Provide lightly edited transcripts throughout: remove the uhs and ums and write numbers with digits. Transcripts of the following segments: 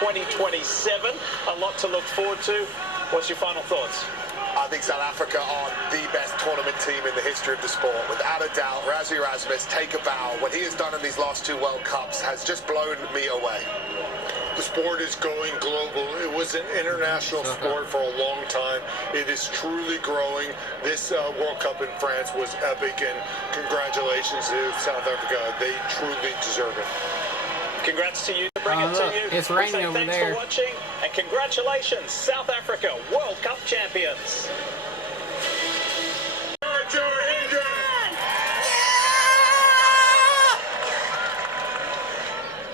2027. A lot to look forward to. What's your final thoughts? I think South Africa are the best tournament team in the history of the sport. Without a doubt, Rassie Erasmus, take a bow. What he has done in these last 2 World Cups has just blown me away. The sport is going global. It was an international sport for a long time. It is truly growing. This World Cup in France was epic, and congratulations to South Africa. They truly deserve it. Congrats to you. Bring it to you. It's raining over thanks there. for watching, and congratulations, South Africa, World Cup champions.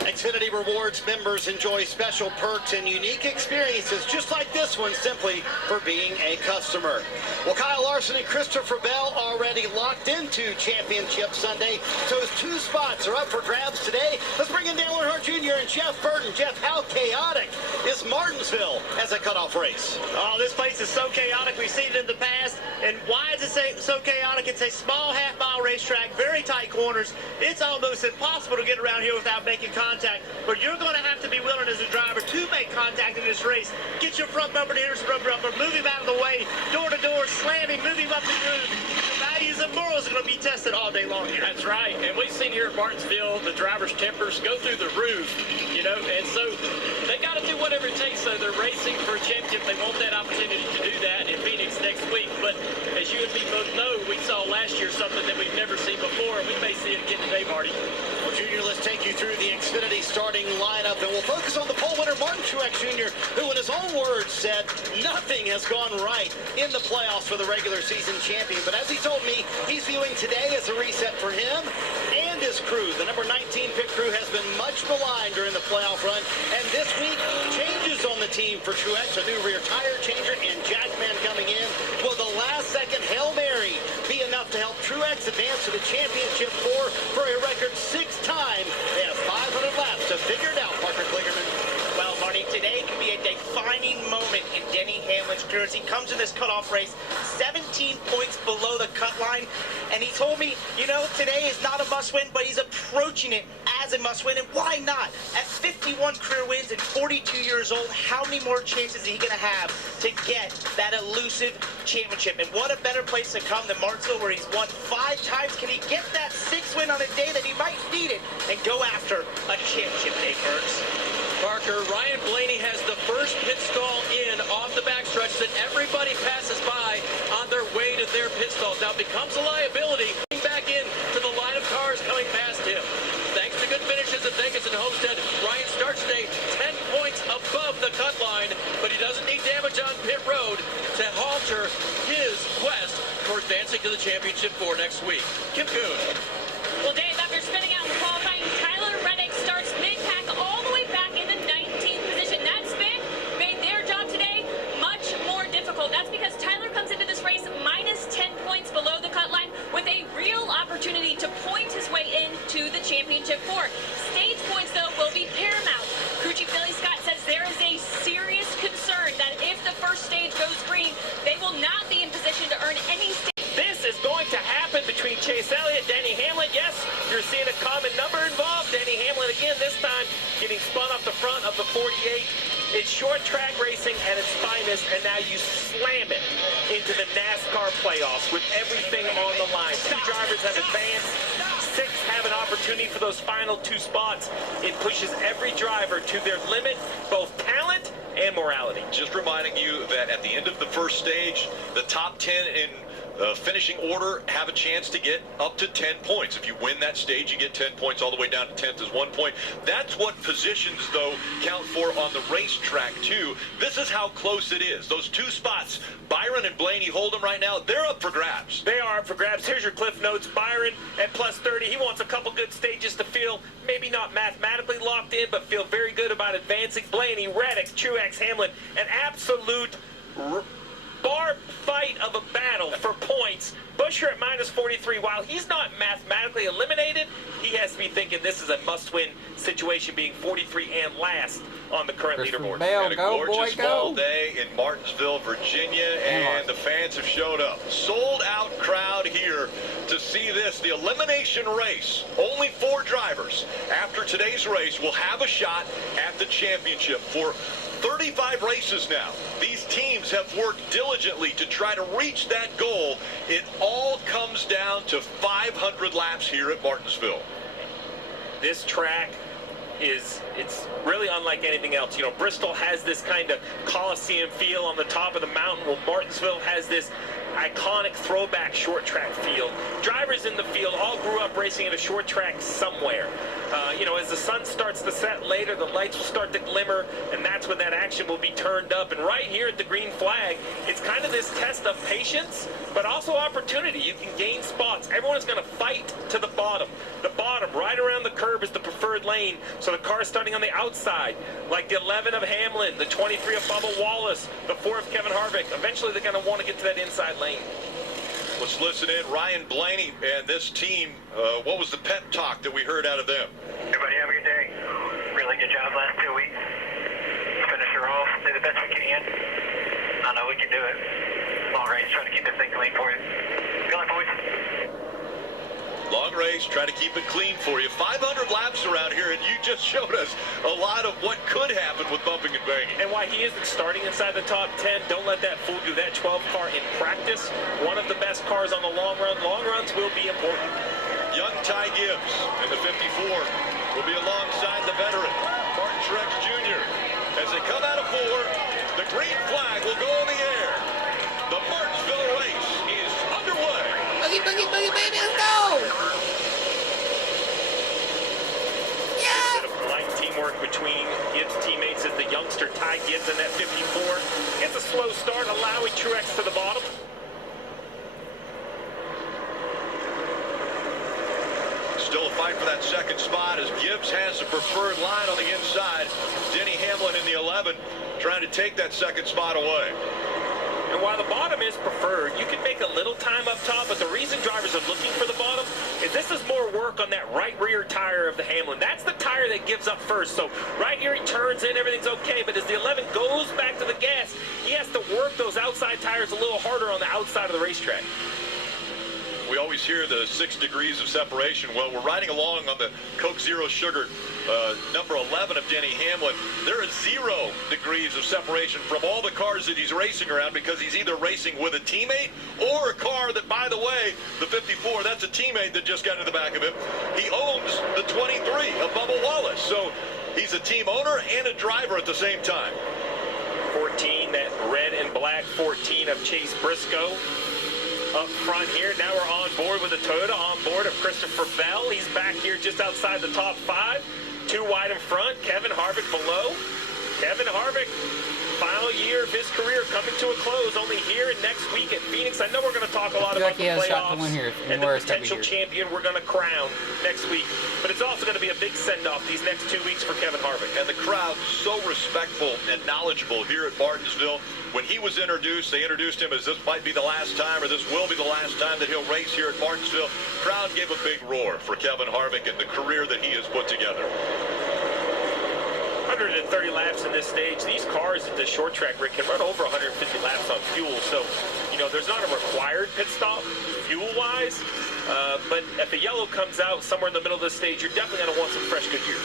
Xfinity Rewards members enjoy special perks and unique experiences just like this one simply for being a customer. Well, Kyle Larson and Christopher Bell already locked into Championship Sunday, so his 2 spots are up for grabs today. Let's bring in Dale Earnhardt Jr. and Jeff Burton. Jeff, how chaotic is Martinsville as a cutoff race? Oh, this place is so chaotic. We've seen it in the past. And why is it so chaotic? It's a small half-mile racetrack, very tight corners. It's almost impossible to get around here without making contact. But you're going to have to be willing as a driver to make contact in this race. Get your front bumper to his front bumper, move him out of the way, door to door, slam him, move him up the groove. The values and morals are going to be tested all day long here. That's right. And we've seen here at Martinsville the drivers' tempers go through the roof, you know, and so they got to do whatever it takes. So they're racing for a championship. They want that opportunity to do that in Phoenix next week. But as you and me both know, we saw last year something that we've never seen before, and we may see it again today, Marty. Well, Junior, let's take you through the Xfinity starting lineup, and we'll focus on the pole winner, Martin Truex Jr., who in his own words said nothing has gone right in the playoffs for the regular season champion. But as he told me, he's viewing today as a reset for him and his crew. The number 19 pit crew has been much maligned during the playoff run, and this week, changes on the team for Truex, a new rear tire changer, and Jackman coming in. Will the last-second Hail Mary be enough to help Truex advance to the championship for a record 6th time? They have 500 laps to figure it out, Parker Kligerman. Well, Marty, today could be a defining moment in Denny Hamlin's career as he comes to this cutoff race 17 points below the cut line. And he told me, you know, today is not a must-win, but he's approaching it as a must-win. And why not? At 51 career wins and 42 years old, how many more chances is he going to have to get that elusive championship? And what a better place to come than Martinsville, where he's won 5 times. Can he get that 6th win on a day that he might need it and go after a championship, Dave Burns? Parker, Ryan Blaney has the first pit stall in off the backstretch that everybody passes by on their way to their pit stall. Now becomes a liability back in to the line of cars coming past him. Thanks to good finishes at Vegas and Homestead, Ryan starts today 10 points above the cut line, but he doesn't need damage on pit road to halter his quest for advancing to the championship for next week. Kim Coon. Well, Dave, after spinning out in qualifying, Tyler Reddick starts mid-pack all the way back in the 19th position. That spin made their job today much more difficult. That's because Tyler comes into this race minus 10 points below the cut line with a real opportunity to point his way into the championship four. Stage points, though, will be paramount. Crew Chief Billy Scott says there is a serious concern that if the first stage goes green, they will not be in position to earn any stage. This is going to happen between Chase Elliott, Denny Hamlin. Yes, you're seeing a common number involved. Denny Hamlin again this time getting spun off the front of the 48. It's short track racing at its finest, and now you slam it into the NASCAR playoffs with everything on the line. 2 drivers have advanced. 6 have an opportunity for those final 2 spots. It pushes every driver to their limit, both talent and morality. Just reminding you that at the end of the first stage, the top 10 in finishing order have a chance to get up to 10 points. If you win that stage, you get 10 points all the way down to 10th is 1 point. That's what positions, though, count for on the racetrack, too. This is how close it is. Those 2 spots, Byron and Blaney hold them right now. They're up for grabs. They are up for grabs. Here's your cliff notes. Byron at plus 30. He wants a couple good stages to feel maybe not mathematically locked in, but feel very good about advancing. Blaney, Reddick, Truex, Hamlin, an absolute bar fight of a battle for points. Busch Buescher at minus 43. While he's not mathematically eliminated, he has to be thinking this is a must-win situation, being 43 and last on the current leaderboard. Bell, and a gorgeous fall day in Martinsville, Virginia, and the fans have showed up. Sold-out crowd here to see this. The elimination race. Only 4 drivers after today's race will have a shot at the championship. For 35 races now, these teams have worked diligently to try to reach that goal. It all comes down to 500 laps here at Martinsville. This track it's really unlike anything else. You know, Bristol has this kind of Coliseum feel on the top of the mountain. Well, Martinsville has this iconic throwback short track feel. Drivers in the field all grew up racing at a short track somewhere. You know, as the sun starts to set later, the lights will start to glimmer, and that's when that action will be turned up. And right here at the green flag, it's kind of this test of patience, but also opportunity. You can gain spots. Everyone's going to fight to the bottom. The bottom, right around the curb, is the preferred lane. So the car starting on the outside, like the 11 of Hamlin, the 23 of Bubba Wallace, the 4 of Kevin Harvick. Eventually, they're going to want to get to that inside lane. Let's listen in. Ryan Blaney and this team, what was the pep talk that we heard out of them? Everybody have a good day. Really good job last 2 weeks. Finish her off, do the best we can. I know we can do it. Long race, trying to keep this thing clean for you. Good luck, boys. Long race, try to keep it clean for you. 500 laps around here, and you just showed us a lot of what could happen with bumping and banging. And why he isn't starting inside the top 10, don't let that fool you. That 12 car in practice, one of the best cars on the long run. Long runs will be important. Young Ty Gibbs in the 54 will be alongside the veteran, Martin Truex Jr. As they come out of 4, the green flag will go in the air. The Martinsville race is underway. Boogie, boogie, boogie, baby, let's go! Yeah! Bit of light teamwork between Gibbs' teammates as the youngster Ty Gibbs in that 54 gets a slow start, allowing Truex to the bottom. Still a fight for that second spot as Gibbs has the preferred line on the inside. Denny Hamlin in the 11 trying to take that second spot away. And while the bottom is preferred, you can make a little time up top, but the reason drivers are looking for the bottom is this is more work on that right rear tire of the Hamlin. That's the tire that gives up first. So right here he turns in, everything's okay, but as the 11 goes back to the gas, he has to work those outside tires a little harder on the outside of the racetrack. We always hear the 6 degrees of separation. Well, we're riding along on the Coke Zero Sugar number 11 of Denny Hamlin. There is 0 degrees of separation from all the cars that he's racing around because he's either racing with a teammate or a car that, by the way, the 54, that's a teammate that just got in the back of him. He owns the 23 of Bubba Wallace. So he's a team owner and a driver at the same time. 14, that red and black 14 of Chase Briscoe. Up front here, now we're on board with the Toyota on board of Christopher Bell. He's back here just outside the top 5. 2 wide in front, Kevin Harvick below. Kevin Harvick, final year of his career coming to a close, only here and next week at Phoenix. I know we're going to talk a lot about the playoffs and the potential champion we're going to crown next week, but it's also going to be a big send-off these next 2 weeks for Kevin Harvick. And the crowd so respectful and knowledgeable here at Martinsville. When he was introduced, they introduced him as this might be the last time, or this will be the last time that he'll race here at Martinsville. Crowd gave a big roar for Kevin Harvick and the career that he has put together. 130 laps in this stage. These cars at the short track, Rick, can run over 150 laps on fuel. So, you know, there's not a required pit stop fuel-wise. But if the yellow comes out somewhere in the middle of this stage, you're definitely going to want some fresh good years.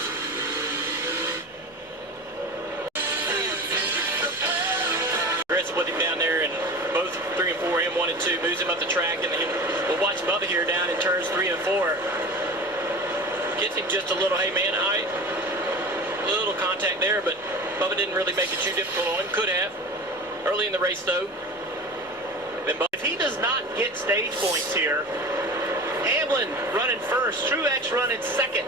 Chris with him down there, and both 3 and 4, him 1 and 2, moves him up the track, and then we'll watch Bubba here down in turns 3 and 4. Gets him just a little, hey man, little contact there, but Bubba didn't really make it too difficult on him. Could have. Early in the race, though. Then If he does not get stage points here, Hamlin running first, Truex running second.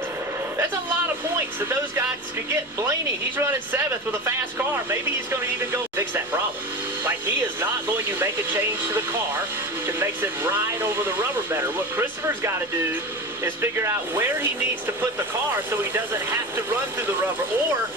That's a lot of points that those guys could get. Blaney, he's running 7th with a fast car. Maybe he's going to even go fix that problem. Like, he is not going to make a change to the car to make it ride over the rubber better. What Christopher's got to do is figure out where he needs to put the car so he doesn't have to run through the rubber, or